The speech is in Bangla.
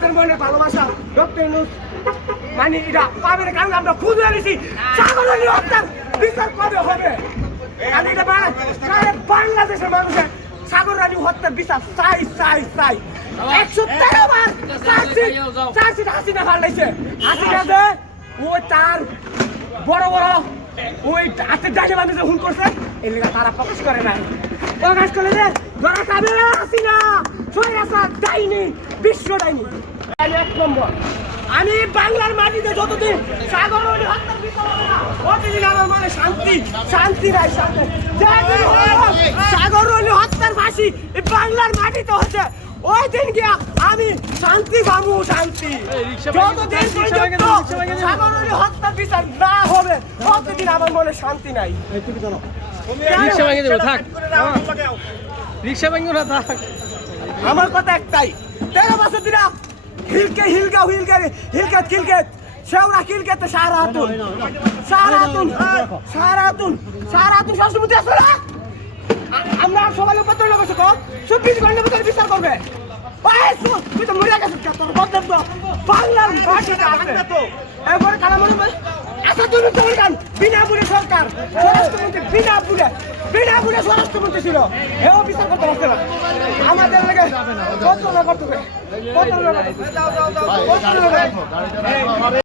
আমাদের মনে ভালোবাসা ডক্টর ইউনূস মানে এটা পাবে না, কারণ আমরা খুঁজে এনেছি সাগর আলী হত্যার বিচার কবে হবে। আমি এটা বাংলাদেশের মানুষের সাগর আলী হত্যার বিচার চাই চাই চাই। 113 বার চার্জশিট হাসিনা ফালাইছে। হাসিনা যে ওই তার বড় বড় ওই হাতের ডাকে মানুষের হুন করছে, এই লেগে তারা প্রকাশ করে নাই। প্রকাশ করে যে ধরা খাবে হাসিনা সৈরাচার ডাইনি, বিশ্ব ডাইনি। 1 নম্বর, আমি বাংলার মাটিতে যতদিন সাগর আলী হত্যার বিচার হবে না ততদিন আমার মনে শান্তি শান্তি নাই। শান্তি সাগর আলী হত্যার ফাঁসি এই বাংলার মাটিতে হচ্ছে, ওই দিন গিয়া আমি শান্তি পাবো। শান্তি যতদিন সাগর আলী হত্যার বিচার না হবে ততদিন আমার মনে শান্তি নাই। আমার কথা একটাই, 13 বছর দিনা হিলকেট শেওড়া কিলকেতে সারাতুন শাসমতি আছে না। আমরা সবাই পত্র লাগছে তো 24 ঘন্টার ভিতরে বিচার করবে। তুই তো মরে গেছিস, তোর বক্তব্য বাংলার মাটিতে আছে এরপরে কারা মনে আচ্ছা তুমি তোমার গান বিনাপুরে সরকার স্বরাষ্ট্রমন্ত্রী বিনাপুরে স্বরাষ্ট্রমন্ত্রী ছিল, এও বিচার করতে পারছে না। আমাদের লেগে কত না করতে